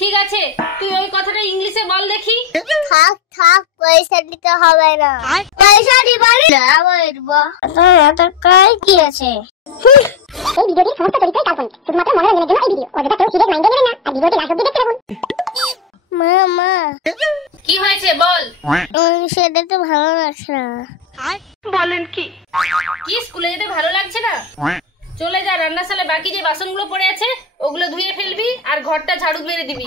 ঠিক আছে, তুই ওই কথাটা ইংলিশে বল দেখি। থাক থাক, পয়সা দিতে হবে না। পয়সা দিবানি না বলবো। তোর কাজ কি আছে? এই ভিডিওটি সমস্ত চরিত্রই কাল্পনিক, শুধুমাত্র মনোরঞ্জনের জন্য এই ভিডিও। অযথা কেউ সিরিয়াস মাইন্ডে নেবেন না আর ভিডিওটি লাস্ট অবধি দেখতে থাকুন। মা কি হয়েছে বল। সেটা তো ভালো লাগছে না। বলেন কি স্কুলে যেতে ভালো লাগছে না? চলে যা, রান্নাশালে বাকি যে বাসনগুলো পড়ে আছে ওগুলো ধুয়ে ফেলবি আর ঘরটা ঝাড়ু মেরে দিবি।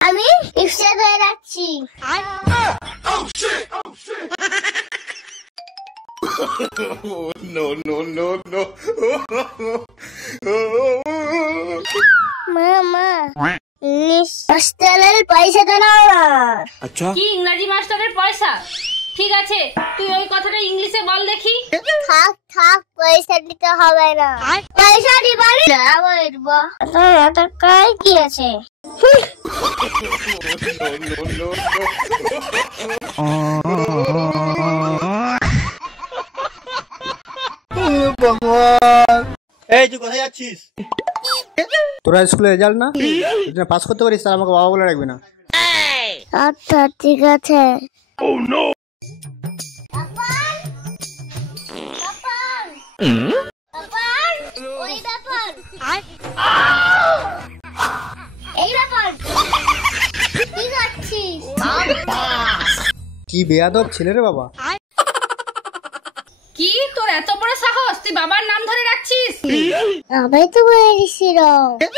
আমি রিক্সা ধরে যাচ্ছি। মা ইংলিশ মাস্টারের পয়সা তো নাও না। কি ইংরাজি মাস্টারের পয়সা? ঠিক আছে, তুই ওই কথাটা ইংলিশে বল দেখি। থাক থাক, পয়সা দিতে হবে না। পয়সা দিবানি না বলবো। তোর কাজ কি আছে? এই তুই কোথায় যাচ্ছিস? তোরা স্কুলে রেজাল্ট না, তুই পাস করতে পারিস তাহলে আমাকে বাবা বলে রাখবি না। আচ্ছা ঠিক আছে। কি বেয়াদব ছেলে রে বাবা। কি তোর এত বড় সাহস, তুই বাবার নাম ধরে রাখছিস? আমি তো বলেছিল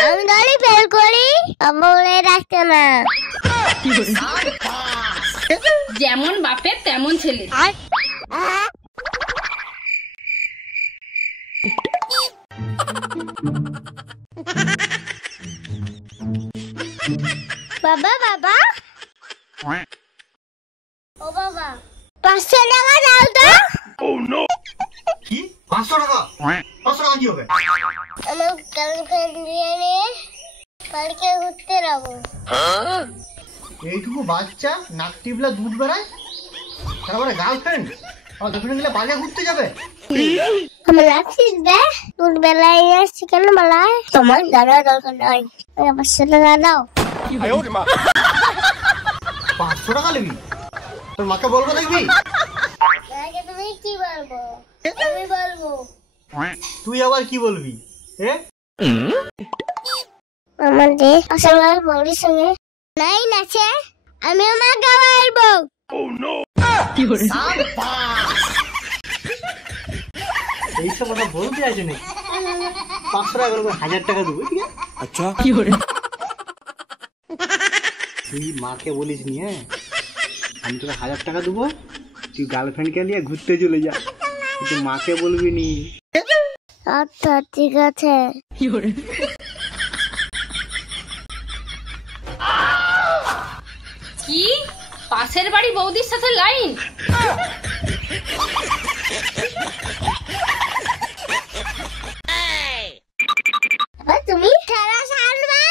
আমি গাড়ি ফেল করি, আমি বলে রাখতে না। যেমন বাপের তেমন ছেলে। বাবা বাবা ও বাবা, 500 টাকা দাও তো। কি 500 টাকা? 500 টাকা কি হবে? আমার গার্লফ্রেন্ড নিয়ে পার্কে ঘুরতে যাবো। এইটুকু বাচ্চা নাক টিপলা দুধ বেড়ায়, তারপরে গার্লফ্রেন্ড আর গার্লফ্রেন্ড মিলে বাজার ঘুরতে যাবে? আমার রাখছিস বে, দুধ বেলায় আসছি কেন বেলায়? তোমার দাঁড়া দরকার নাই, 500 টাকা দাও। 500 টাকা নিবি? তোর মাকে বলবো দেখবি? তুমি কি বলবো? আমি বলবো। তুই আবার কি বলবি? আমাদের আসলে বউরির সঙ্গে নাই নাচে, আমি আমার গাওয়ার বউ। এইসব কথা বলতে আছে নাকি? 500 টাকা বলবো, 1000 টাকা দেবো। আচ্ছা তুই মাকে বলিস নি, হ্যাঁ আমি তোকে 1000 টাকা দেবো, তুই গার্লফ্রেন্ডকে নিয়ে ঘুরতে চলে যা, কিন্তু মাকে বলবি নি। আচ্ছা ঠিক আছে। কি পাশের বাড়ি বৌদির সাথে লাইন? তুমি খেলা সারবা?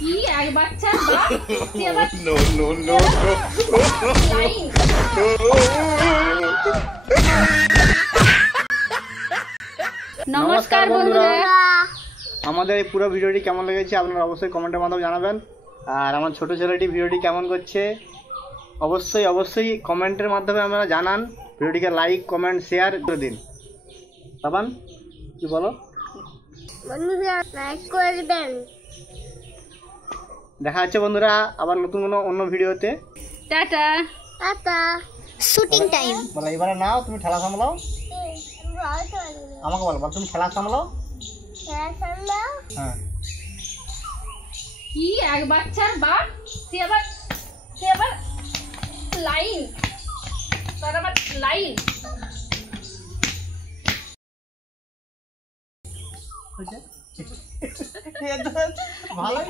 কি এক বাচ্চার বাপ, তুই আবার লাইন? নমস্কার বন্ধুরা, আমাদের এই পুরো ভিডিওটি কেমন লেগেছে আপনারা অবশ্যই কমেন্টের মাধ্যমে জানাবেন। আর আমার ছোট ছেলেটি ভিডিওটি কেমন করছে অবশ্যই অবশ্যই কমেন্টের মাধ্যমে আপনারা জানান। ভিডিওটিকে লাইক কমেন্ট শেয়ার করে দিন। বাবান কি বলো? বন্ধুরা লাইক করে দিবেন। দেখা হচ্ছে বন্ধুরা আবার নতুন কোনো অন্য ভিডিওতে। Tata tata. Shooting time. বলো এবারে নাও, তুমি ঠেলা সামলাও। আমাকে বলো তুমি ঠেলা সামলাও। হ্যাঁ কি এক বাচ্চার বাপ, সে আবার লাইন, তার আবার লাইন। ভালোই